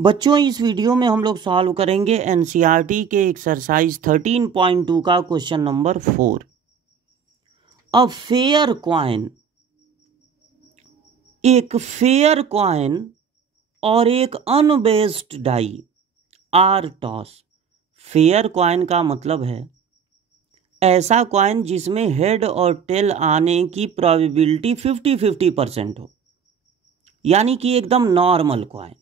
बच्चों, इस वीडियो में हम लोग सॉल्व करेंगे एनसीईआरटी के एक्सरसाइज 13.2 का question number 4। A fair coin, एक फेयर कॉइन और एक unbiased die are toss. Fair coin का मतलब है ऐसा कॉइन जिसमें हेड और टेल आने की प्रोबेबिलिटी 50-50% हो, यानी कि एकदम नॉर्मल कॉइन।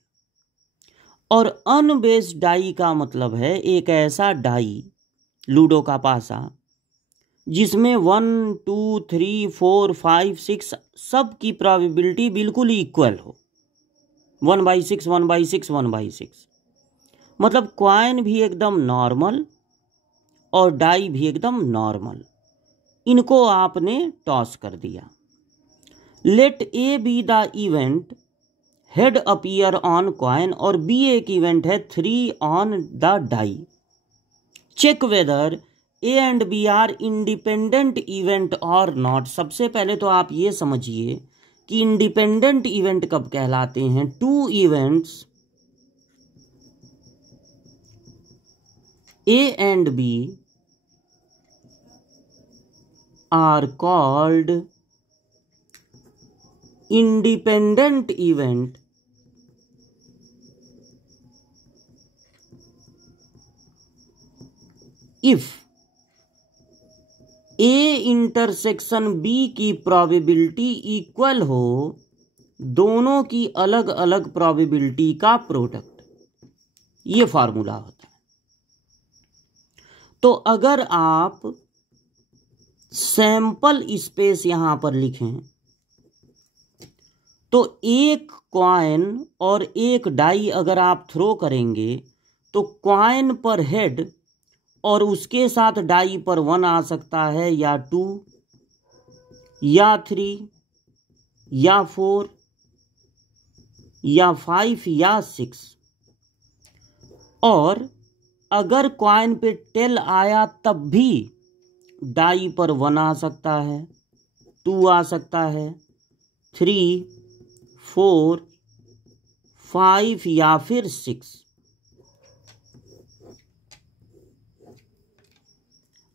और अनबेस्ड डाई का मतलब है एक ऐसा डाई, लूडो का पासा, जिसमें 1, 2, 3, 4, 5, 6 सब की प्रोबेबिलिटी बिल्कुल इक्वल हो, 1/6, 1/6, 1/6। मतलब कॉइन भी एकदम नॉर्मल और डाई भी एकदम नॉर्मल। इनको आपने टॉस कर दिया। Let A be the event head appear on coin, और बी एक इवेंट है 3 on the die. Check whether A and B are independent event और नॉट। सबसे पहले तो आप ये समझिए कि इंडिपेंडेंट इवेंट कब कहलाते हैं। 2 events A and B are called independent event if A intersection B की प्रोबेबिलिटी इक्वल हो दोनों की अलग अलग प्रोबेबिलिटी का प्रोडक्ट। ये फार्मूला होता है। तो अगर आप सैंपल स्पेस यहां पर लिखें तो एक कॉइन और एक डाई अगर आप थ्रो करेंगे तो कॉइन पर हेड और उसके साथ डाई पर 1 आ सकता है, या 2, या 3, या 4, या 5, या 6। और अगर कॉइन पे टेल आया तब भी डाई पर 1 आ सकता है, 2 आ सकता है, 3, 4, 5 या फिर 6।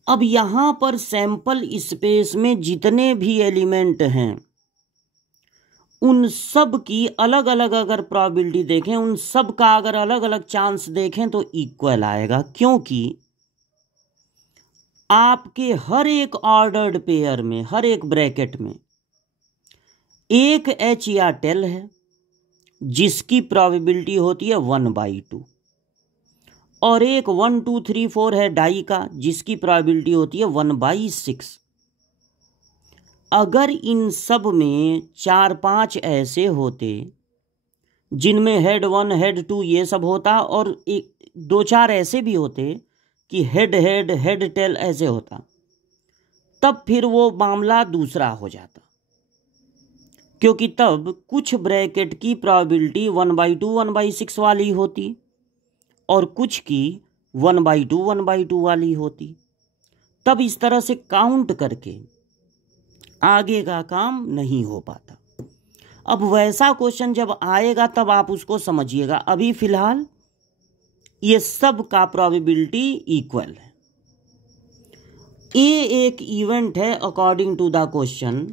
अब यहां पर सैंपल स्पेस में जितने भी एलिमेंट हैं उन सब की अलग अलग अगर प्रोबेबिलिटी देखें, उन सब का अगर अलग अलग चांस देखें तो इक्वल आएगा, क्योंकि आपके हर एक ऑर्डर्ड पेयर में, हर एक ब्रैकेट में एक एच या टेल है जिसकी प्रोबेबिलिटी होती है 1/2, और एक 1, 2, 3, 4 है डाई का जिसकी प्रोबेबिलिटी होती है 1/6। अगर इन सब में 4-5 ऐसे होते जिनमें हेड 1, हेड 2 ये सब होता, और 2-4 ऐसे भी होते कि हेड हेड हेड टेल ऐसे होता, तब फिर वो मामला दूसरा हो जाता, क्योंकि तब कुछ ब्रैकेट की प्रोबेबिलिटी 1/2, 1/6 वाली होती और कुछ की 1/2, 1/2 वाली होती। तब इस तरह से काउंट करके आगे का काम नहीं हो पाता। अब वैसा क्वेश्चन जब आएगा तब आप उसको समझिएगा। अभी फिलहाल ये सब का प्रोबेबिलिटी इक्वल है। ए एक इवेंट है अकॉर्डिंग टू द क्वेश्चन।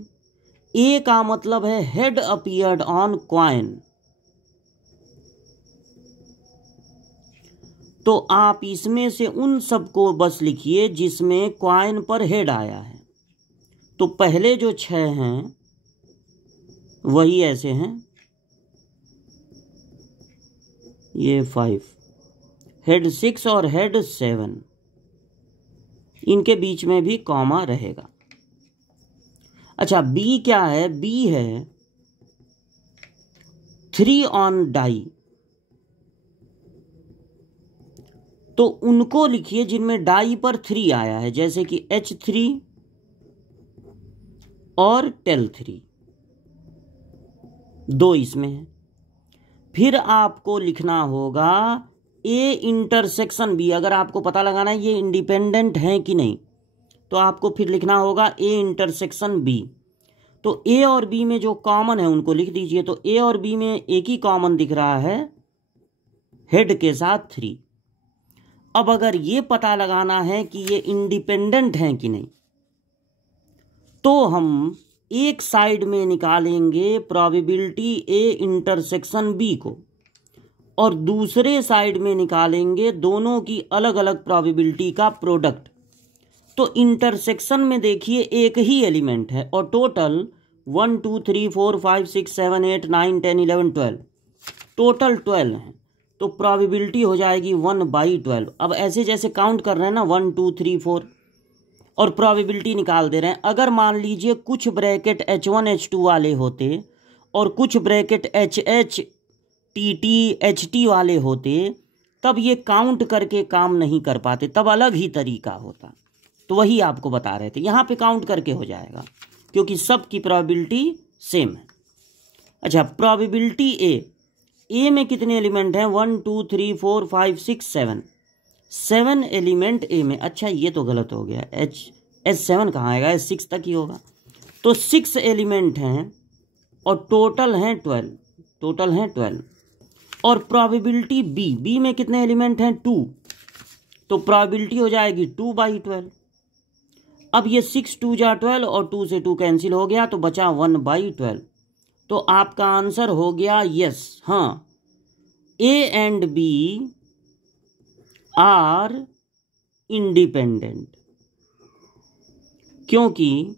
ए का मतलब है हेड अपीयर्ड ऑन कॉइन। तो आप इसमें से उन सबको बस लिखिए जिसमें कॉइन पर हेड आया है। तो पहले जो 6 हैं वही ऐसे हैं, ये 5, हेड 6 और हेड 7, इनके बीच में भी कॉमा रहेगा। अच्छा, बी क्या है? बी है 3 ऑन डाई। तो उनको लिखिए जिनमें डाई पर 3 आया है, जैसे कि H3 और टेल 3, 2 इसमें है। फिर आपको लिखना होगा ए इंटरसेक्शन बी। अगर आपको पता लगाना है ये इंडिपेंडेंट है कि नहीं, तो आपको फिर लिखना होगा ए इंटरसेक्शन बी। तो ए और बी में जो कॉमन है उनको लिख दीजिए। तो ए और बी में एक ही कॉमन दिख रहा है, हेड के साथ 3। अब अगर ये पता लगाना है कि ये इंडिपेंडेंट हैं कि नहीं, तो हम एक साइड में निकालेंगे प्रोबेबिलिटी ए इंटरसेक्शन बी को और दूसरे साइड में निकालेंगे दोनों की अलग अलग प्रोबेबिलिटी का प्रोडक्ट। तो इंटरसेक्शन में देखिए एक ही एलिमेंट है और टोटल 1 2 3 4 5 6 7 8 9 10 11 12 टोटल 12 हैं। तो प्रोबेबिलिटी हो जाएगी 1/12। अब ऐसे जैसे काउंट कर रहे हैं ना 1 2 3 4 और प्रोबेबिलिटी निकाल दे रहे हैं। अगर मान लीजिए कुछ ब्रैकेट H1 H2 वाले होते और कुछ ब्रैकेट HH TT HT वाले होते, तब ये काउंट करके काम नहीं कर पाते, तब अलग ही तरीका होता। तो वही आपको बता रहे थे, यहाँ पे काउंट करके हो जाएगा क्योंकि सब की प्रोबेबिलिटी सेम है। अच्छा, प्रोबेबिलिटी ए में कितने एलिमेंट हैं? 1 2 3 4 5 6 7 7 एलिमेंट ए में। अच्छा, ये तो गलत हो गया, S7 कहाँ आएगा? S6 तक ही होगा। तो 6 एलिमेंट हैं और टोटल हैं 12। और प्रोबेबिलिटी बी में कितने एलिमेंट हैं? 2। तो प्रोबेबिलिटी हो जाएगी 2/12। अब ये 6 2 जा 12 और 2 से 2 कैंसिल हो गया तो बचा 1/12। तो आपका आंसर हो गया यस। हाँ, A and B are independent, क्योंकि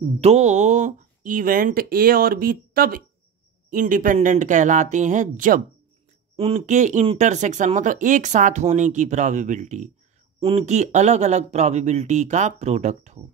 दो इवेंट ए और बी तब इंडिपेंडेंट कहलाते हैं जब उनके इंटरसेक्शन मतलब एक साथ होने की प्रोबेबिलिटी उनकी अलग अलग प्रोबेबिलिटी का प्रोडक्ट हो।